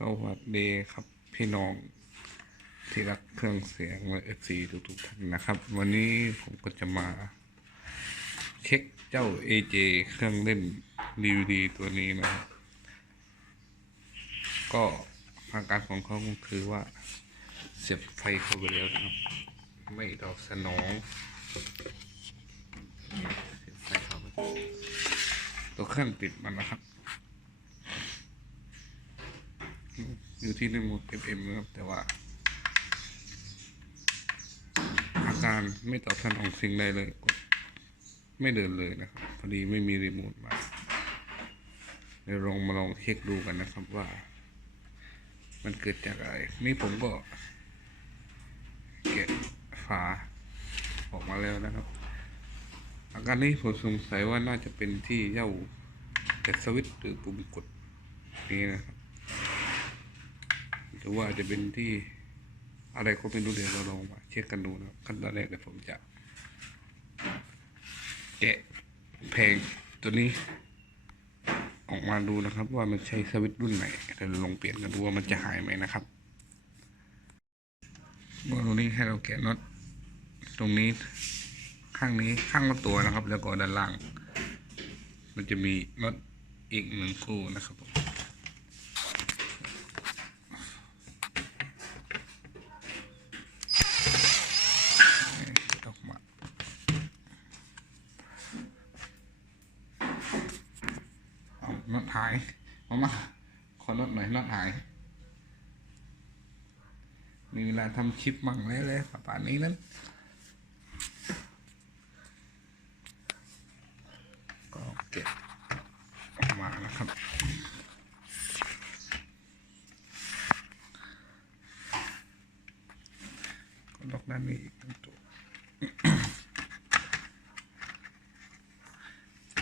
สวัสดีครับพี่น้องที่รักเครื่องเสียงและเอฟซีทุกๆท่านนะครับ วันนี้ผมก็จะมา เช็คเจ้า AJ เครื่องเล่น DVD ตัวนี้นะครับก็อาการของเขาก็คือว่าเสียบไฟเข้าไปแล้วนะครับไม่ตอบสนองเสียบไฟเข้าไปตัวเครื่องติดมันนะครับ อยู่ที่รีโมท FM นะครับ แต่ว่า อาการไม่ตอบสนองสิ่งใดเลยกดไม่เดินเลยนะครับ พอดีไม่มีรีโมทมาเดี๋ยวลองมาลองเช็คดูกันนะครับว่า มันเกิดจากอะไร นี่ผมก็แกะฝาออกมาแล้วนะครับ อาการนี้ผมสงสัยว่าน่าจะเป็นที่เย้าแต่สวิตหรือปุ่มกดนี้นะครับ รือว่าจะเป็นที่อะไรก็ไม่รู้เดี๋ยวเราลองมาเช็คกันดูนะครับขั้นตอนแรกเดี๋ยวผมจะแกะเพลงตัวนี้ ออกมาดูนะครับ ว่ามันใช้สวิตรุ่นไหนเดี๋ยวลองเปลี่ยนกันดูว่ามันจะหายไหมนะครับก็ตรงนี้ให้เราแกะน็อตตรงนี้ข้างนี้ข้างละตัวนะครับ แล้วก็ด้านล่าง มันจะมีน็อตอีกหนึ่งคู่นะครับผม ออกมา เอาน็อตหายเอามาขอน็อตหน่อยน็อตหาย มีเวลาทำคลิปมั่งแล้วเลยป่านนี้นั้นก็เก็บมานะครับก็ล็อกด้านนี้อีกนตัว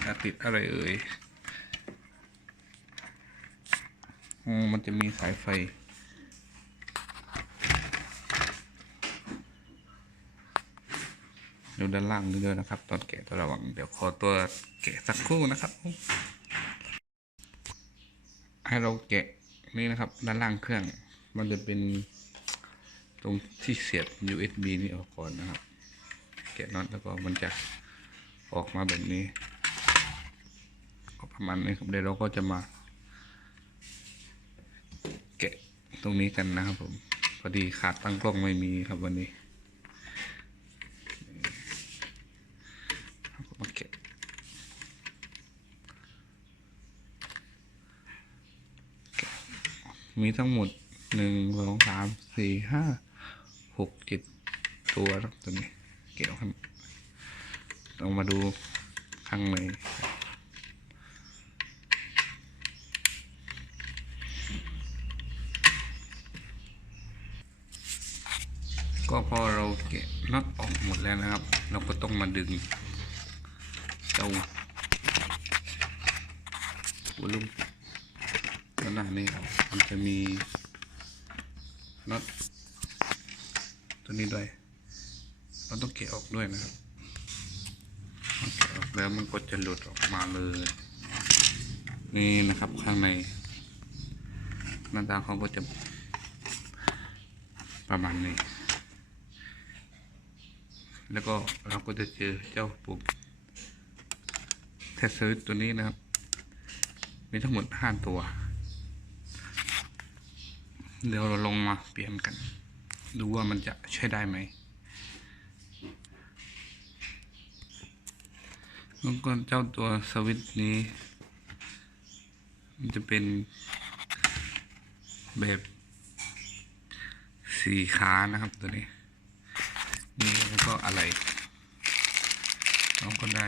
จะติดอะไรเอ่ยอ๋อมัน จะมีสายไฟ ดูด้านล่างด้วยนะครับ ตอนแกะตัวระวัง เดี๋ยวขอตัวแกะสักครู่นะครับ ให้เราแกะนี่นะครับ ด้านล่างเครื่อง มันจะเป็นตรงที่เสียบ USB นี่ออกก่อนนะครับ แกะน็อตแล้วก็มันจะออกมาแบบนี้ ก็ประมาณนี้ครับเดี๋ยวเราก็จะมา แกะ ตรงนี้กันนะครับผม พอดีขาดตั้งกล้องไม่มีครับวันนี้ผมมาแกะแกะมีทั้งหมดหนึ่งสองสามสี่ห้าหกเจ็ดตัวครับตัวนี้เกี่ยวครับเรามาดูข้างใน ก็พอเราเกะน็อตออกหมดแล้วนะครับ เราก็ต้องมาดึงเจ้าวอลลุ่มด้านหน้านี่มันจะมีน็อตตัวนี้ด้วยเราต้องเกะออกด้วยนะครับพอเกะออกแล้วมันก็จะหลุดออกมาเลย นี่นะครับข้างในหน้าตาเขาก็จะประมาณนี้ แล้วก็เราก็จะเจอเจ้าปุ่มเทสเซอร์ตัวนี้นะครับ มีทั้งหมดห้าตัว เดี๋ยวเราลงมาเปลี่ยนกัน ดูว่ามันจะใช้ได้ไหมแล้วก็เจ้าตัวสวิตช์นี้ มันจะเป็นแบบสี่ขานะครับตัวนี้ นี่แล้วก็อะไรเราก็ได้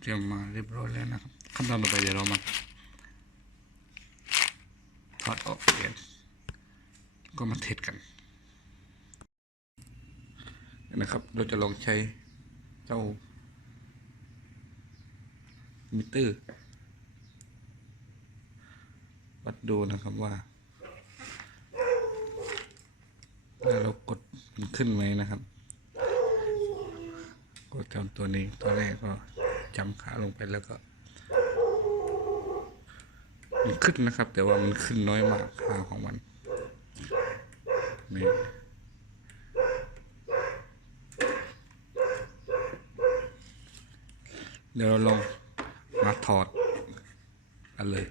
เตรียมมาเรียบร้อยแล้วนะครับขั้นตอนต่อไปเดี๋ยวเรามาถอดออกเปลี่ยนก็มาเทสกันนะครับ เราจะลองใช้เจ้ามิเตอร์วัดดูนะครับว่าถ้าเรากด มันขึ้นไหมนะครับกดจำตัวนี้ตัวแรกก็จำขาลงไปแล้วก็ มันขึ้นนะครับ แต่ว่ามันขึ้นน้อยมากค่าของมันนี่เดี๋ยวเราลองมาถอดกันเลย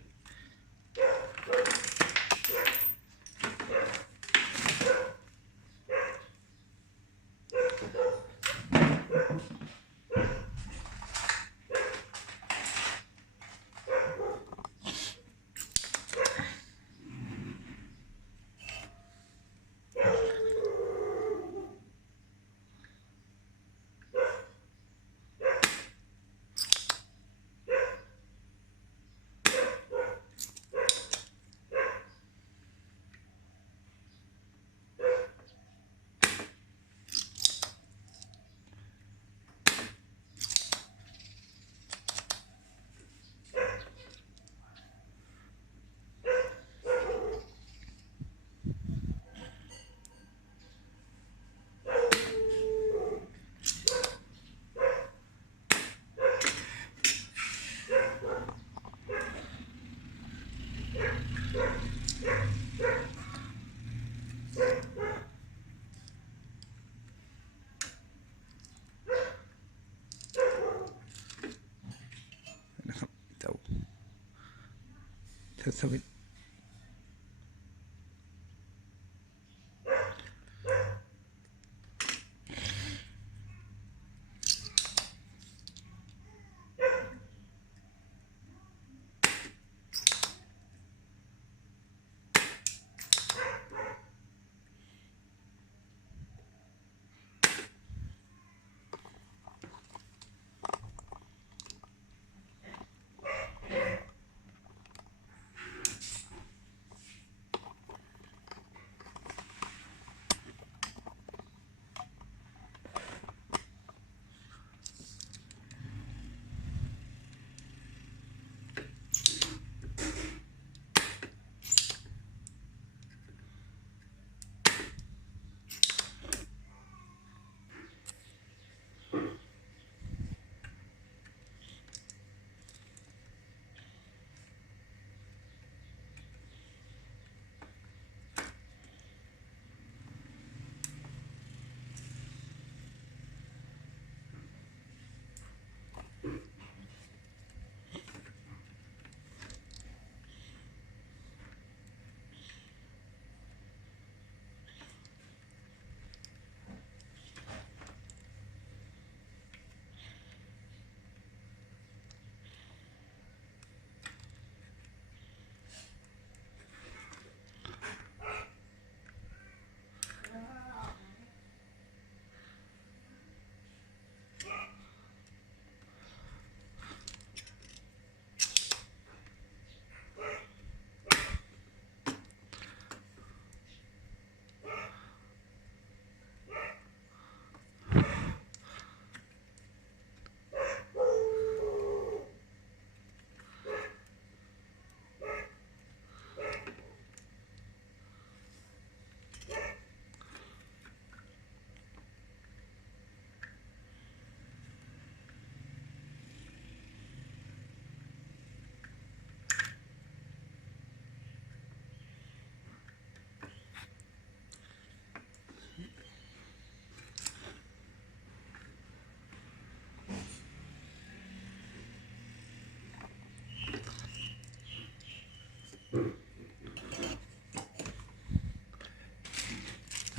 เท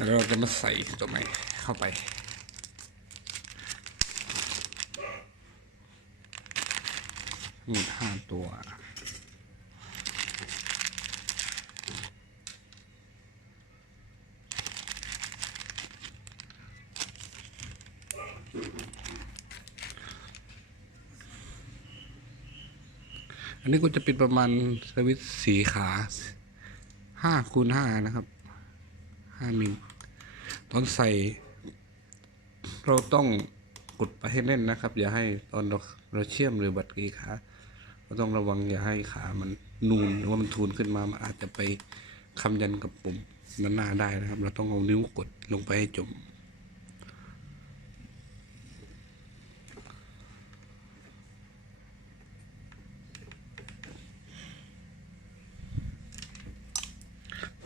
เราจะมาใส่ตัวใหม่เข้าไปหมดห้าตัว อันนี้ก็จะเป็นประมาณสวิตสีขาห้าคูณห้านะครับห้ามิลตอนใส่ เราต้องกดไปให้แน่นนะครับ อย่าให้ตอนเราเราเชื่อมหรือบัดกีขาเราต้องระวังอย่าให้ขามันนูนหรือว่ามันทูนขึ้นมามันอาจจะไปคำยันกับปุ่มด้านหน้าได้นะครับ เราต้องเอานิ้วกดลงไปให้จม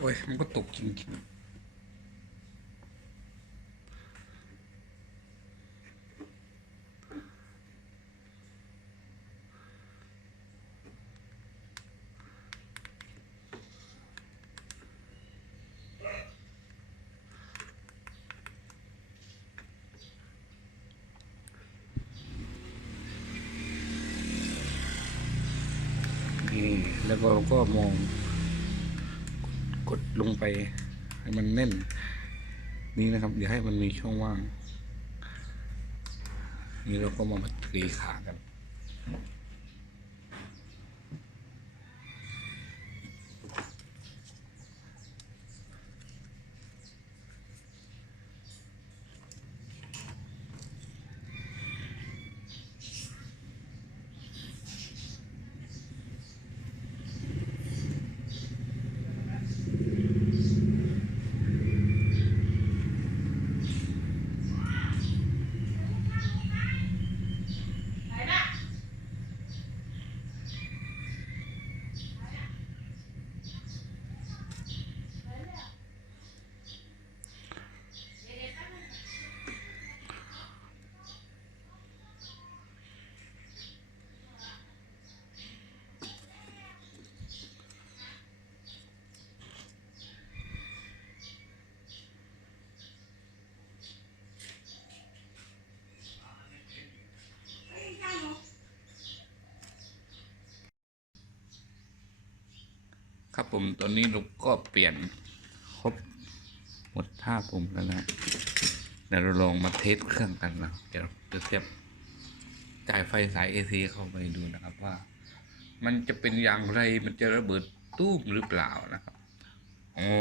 โอ้ย มันก็ตกจริงๆนี่แล้วก็เราก็มอง กด ลงไปให้มันแน่น นี่นะครับอย่าให้มันมีช่องว่าง นี่เราก็มาตีขากัน ผมตอนนี้เราก็เปลี่ยนครบหมดท่าผมแล้วนะเดี๋ยวเราลองมาเทสเครื่องกันนะเดี๋ยวจะเทียบจ่ายไฟสาย AC เข้าไปดูนะครับว่า มันจะเป็นอย่างไรมันจะระเบิดตู้มหรือเปล่านะครับอ๋อ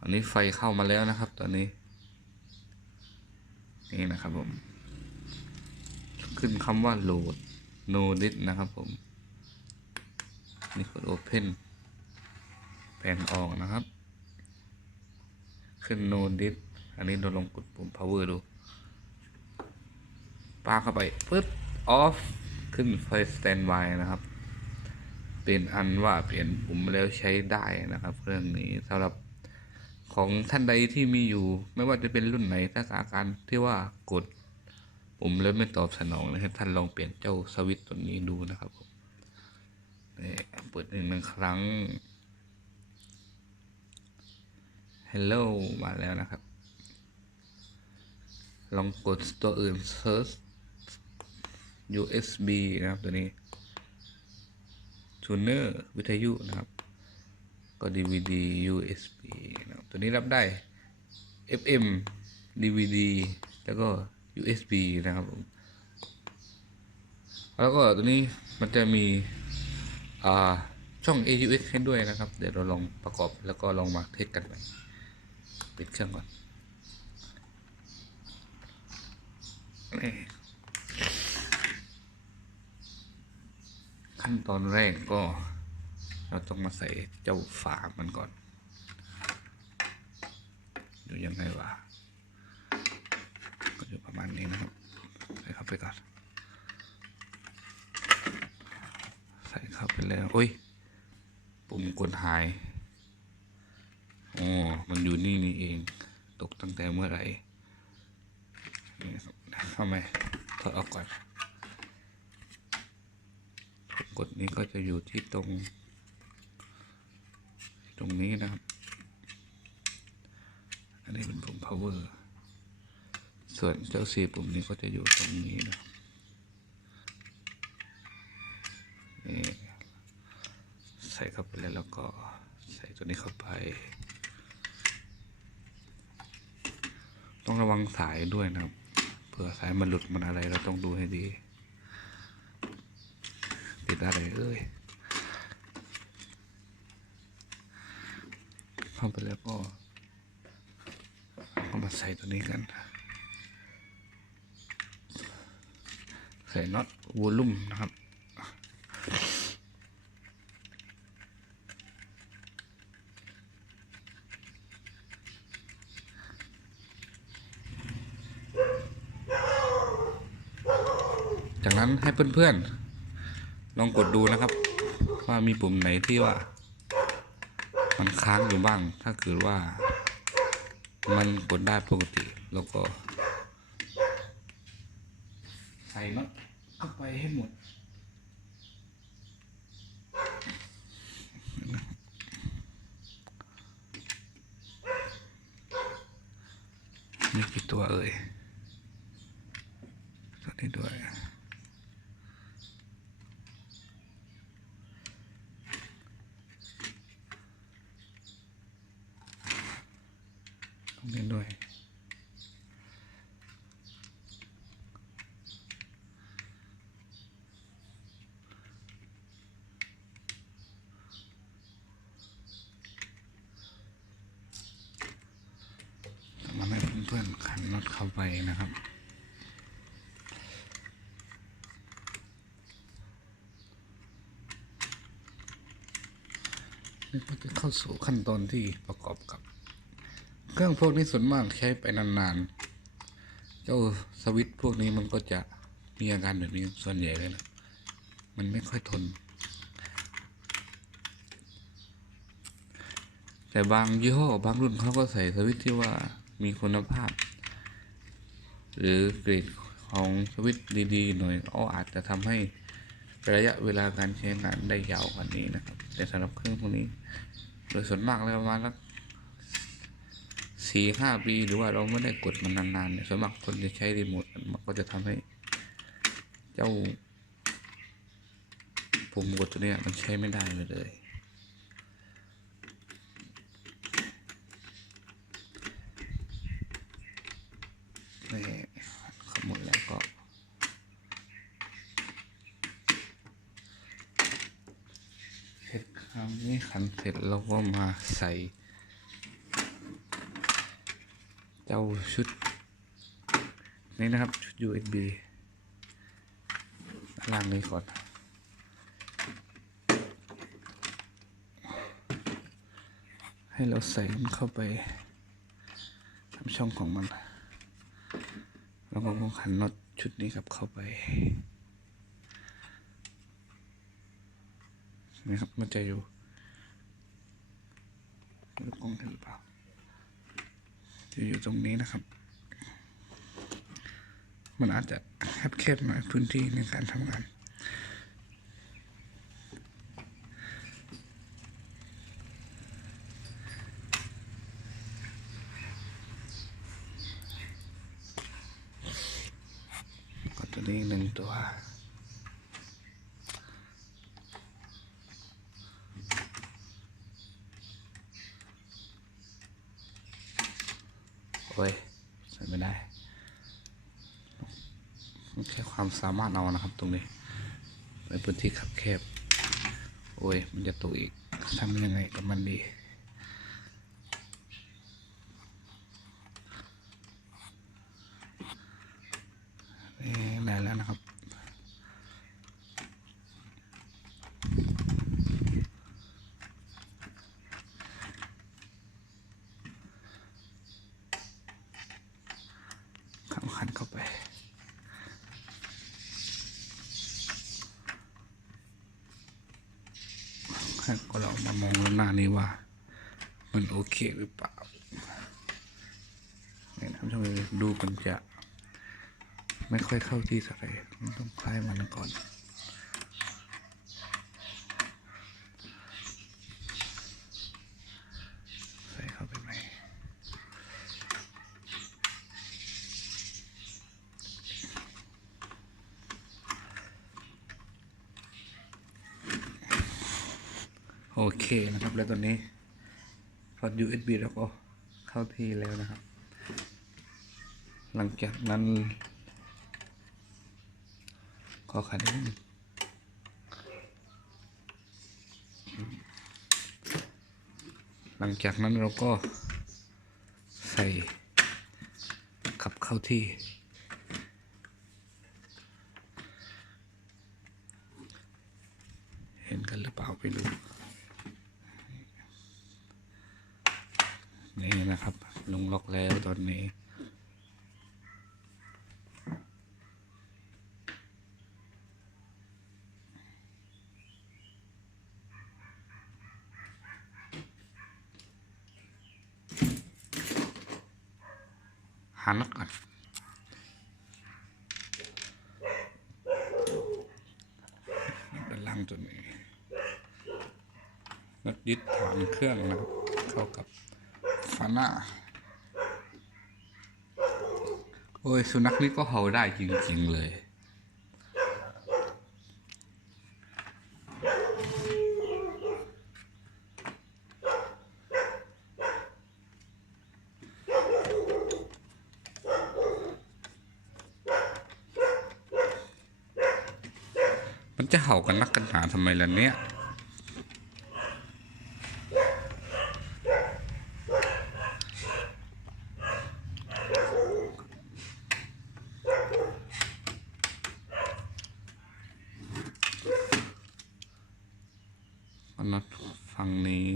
อันนี้ไฟเข้ามาแล้วนะครับ ตอนนี้ นี่นะครับผม ขึ้นคำว่าโหลด no dit นะครับผม นี่กด Open ผ่นออกนะครับ ขึ้น No Dit อันนี้เราลองกดปุ่ม Power ดูปาเข้าไปปึ๊บ Off ขึ้นไฟ Standby นะครับ เป็นอันว่าเปลี่ยนปุ่มแล้วใช้ได้นะครับ เครื่องนี้สำหรับของท่านใดที่มีอยู่ ไม่ว่าจะเป็นรุ่นไหนถ้าอาการที่ว่ากดปุ่มแล้วไม่ตอบสนองนะครับท่านลองเปลี่ยนเจ้าสวิตช์ตัวนี้ดูนะครับผมเปิดหนึ่งหนึ่งครั้ง Hello มาแล้วนะครับ ลองกดตัวอื่น Search USB นะครับตัวนี้ Tuner วิทยุนะครับ ก็ DVD USB นะครับตัวนี้รับได้ FM DVD แล้วก็ USB นะครับผมแล้วก็ตัวนี้มันจะมีช่อง AUX ให้ด้วยนะครับ เดี๋ยวเราลองประกอบแล้วก็ลองมาเทสกันไป ปิดเครื่องก่อนขั้นตอนแรกก็ เราต้องมาใส่เจ้าฝามันก่อน ดูยังไงวะก็อยู่ประมาณนี้นะครับ ใส่เข้าไปก่อน ใส่เข้าไปแล้วโอ้ยปุ่มกดหาย อ๋อ มันอยู่นี่นี่เอง ตกตั้งแต่เมื่อไหร่นี่ครับเข้าไมถอดออกก่อน กดนี้ก็จะอยู่ที่ตรง ตรงนี้นะครับ อันนี้เป็นปุ่ม power ส่วนเจ้าสี่ปุ่มนี้ก็จะอยู่ตรงนี้นะครับนี่ใส่เข้าไปแล้วแล้วก็ใส่ตัวนี้เข้าไป ต้องระวังสายด้วยนะครับ เผื่อสายมันหลุดมันอะไรเราต้องดูให้ดี ติดอะไรเอ้ยเข้าไปแล้วก็เอามาใส่ตัวนี้กัน ใส่น็อตวอลลุ่มนะครับ จากนั้น ให้เพื่อนๆ ลองกดดูนะครับ ว่ามีปุ่มไหนที่ว่า มันค้างอยู่บ้าง ถ้าเกิดว่า มันกดได้ปกติ แล้วก็ ใส่น็อตเข้าไปให้หมดมีกี่ตัวเอ่ย ตัวนี้ด้วย ตรง นี้ด้วยมาให้เพื่อนๆขันน็อตเข้าไปนะครับนี่ก็จะเข้าสู่ขั้นตอนที่ประกอบกับ เครื่องพวกนี้ส่วนมากใช้ไปนานๆ เจ้าสวิตช์พวกนี้มันก็จะมีอาการแบบนี้ส่วนใหญ่เลยนะ มันไม่ค่อยทน แต่บางยี่ห้อบางรุ่นเขาก็ใส่สวิตช์ที่ว่ามีคุณภาพ หรือเกรดของสวิตช์ดีๆ หน่อยก็อาจจะทำให้ระยะเวลาการใช้งานได้ยาวกว่านี้นะครับ แต่สำหรับเครื่องพวกนี้ โดยส่วนมากแล้วประมาณสัก สี่ห้าปีหรือว่าเราไม่ได้กดมันนานๆเนี่ยส่วนมากคนจะใช้รีโมทมันก็จะทำให้ เจ้าปุ่มกดตัวเนี้ยมันใช้ไม่ได้เลยนี่ขหมดแล้วก็เสร็จคราวนี้ขันเสร็จเราก็มาใส่ เจ้าชุด นี่นะครับ ชุด USB ล่างนี้ก่อนให้เราใส่มันเข้าไปทำช่องของมันแล้วก็ต้องขันน็อตชุดนี้กลับเข้าไปนะครับมันจะอยู่ดูกล้องเห็นหรือเปล่า จะอยู่ตรงนี้นะครับ มันอาจจะแคบๆหน่อยพื้นที่ในการทำงานก็ตัวนี้หนึ่งตัว โอ้ยใส่ไม่ได้แค่ความสามารถเอานะครับ ตรงนี้เป็นพื้นที่ขับแคบ โอ้ย มันจะตกอีกทำยังไงกับมันดี นี่ได้แล้วนะครับ ขันขันเข้าไป ให้ก็เรามามองแล้นหน้านี้ว่า มันโอเคหรือเปล่าเนี่ยนะครับท่านผู้ชมดูมันจะไม่ค่อยเข้าที่สักเลยต้องคลายมันก่อน ใส่เข้าไปไหม โอ เคนะครับ แล้วตอนนี้พอ USB แล้วก็เข้าที่แล้วนะครับ หลังจากนั้น ขอขันนิดนึงหลังจากนั้นเราก็ใส่ขับเข้าที่ เห็นกันหรือเปล่าไม่รู้ นี่นะครับ ลงล็อกแล้วตอนนี้าน็อตก่อนด้านล่างตัวนี้น็อตยึดฐานเครื่องนะครับ เข้ากับฝาหน้า โอ้ย สุนัขนี่ก็เห่าได้จริงๆเลย มันจะเห่ากันนักกันหนาทำไมล่ะเนี่ย ก็น็อตฝั่งนี้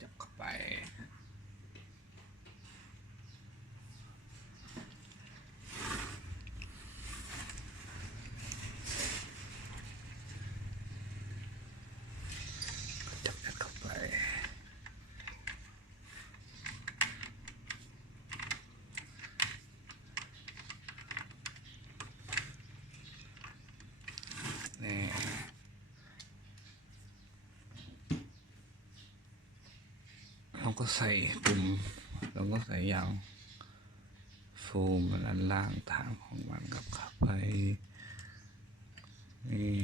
จับเข้าไป จับยัดเข้าไป นี่เรา ก็ใส่ปุ่มเราก็ใส่ยางโฟมด้านล่างทางของมันกับเข้าไปนี่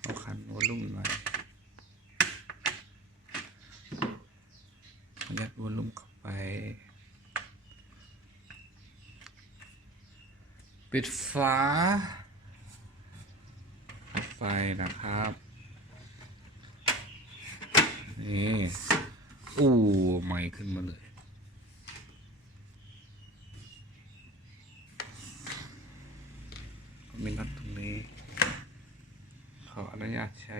เอาขันวอลลุ่มหน่อยยัดวอลลุ่มเข้าไปิดฝาเข้าไปนะครับ นี่อู้ใหมขึ้นมาเลยมีน็อตตรงนี้ขออนุญาตใช้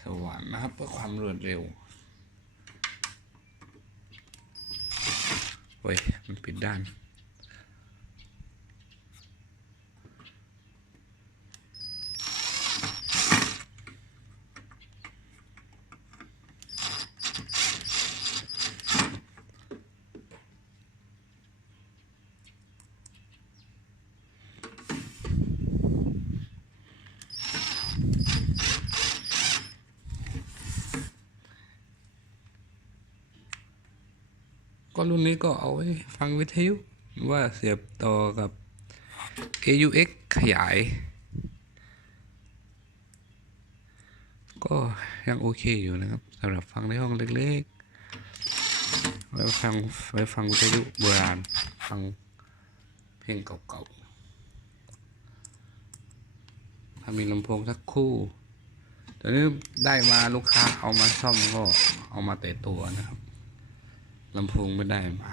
สว่านนะครับ เพื่อความรวดเร็วเว้ย มันปิดด้าน ก็รุ่นนี้ก็เอาไว้ฟังวิทยุว่าเสียบต่อกับ AUX ขยาย ก็ยังโอเคอยู่นะครับสำหรับฟังในห้องเล็กๆ ไว้ฟังไว้ฟังวิทยุโบราณ ฟังเพลงเก่าๆ ถ้ามีลำโพงสักคู่ตอนนี้ได้มาลูกค้าเอามาซ่อมก็เอามาแต่ตัวนะครับ ลำโพงไม่ได้มา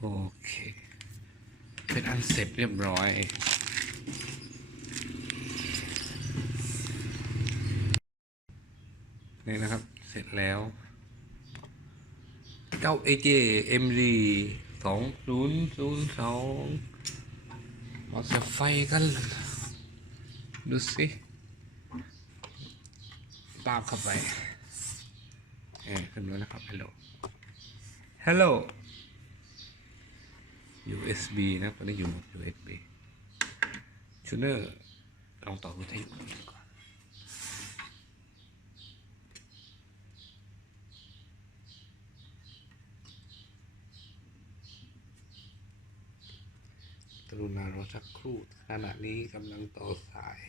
โอเค เป็นอันเส เรียบร้อยนี่นะครับ เสร็จแล้ว เจ้า AJ MD สองศูนย์ศูนย์สองมาเสียบไฟกัน ดูสิตามเข้าไปเอ้ยขึ้นแล้วนะครับ Hello Hello USB นะตอนนี้อยู่หมด USB ชูเนอร์ลองต่อวิทยุก่อน กรุณารอสักครู่ขณะนี้กำลังต่อสาย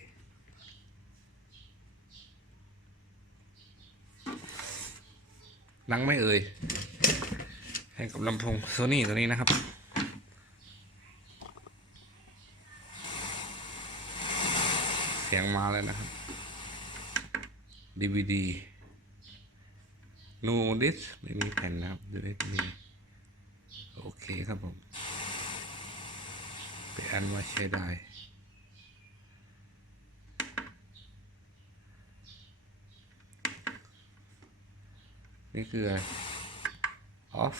โดังไม่เอ่ย ให้กับลำโพงโซนี่ตัวนี้นะครับ สียงมาเลยนะครับ DVD no disc ไม่มีแผ่นนะครับ DVD โอเคครับผมเป็นอันว่าใช้ได้นี่คือ off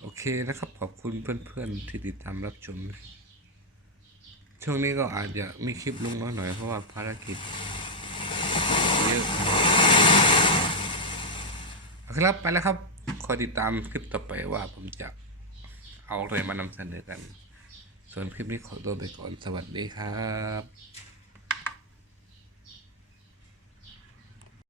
โอเคนะครับ ขอบคุณเพื่อนๆที่ติดตามรับชม ช่วงนี้ก็อาจจะมีคลิปลงน้อยหน่อยเพราะว่าภารกิจเยอะครับไปแล้วครับ คอยติดตามคลิปต่อไปว่าผมจะเอาอะไรมานำเสนอกัน ส่วนคลิปนี้ขอตัวไปก่อนสวัสดีครับ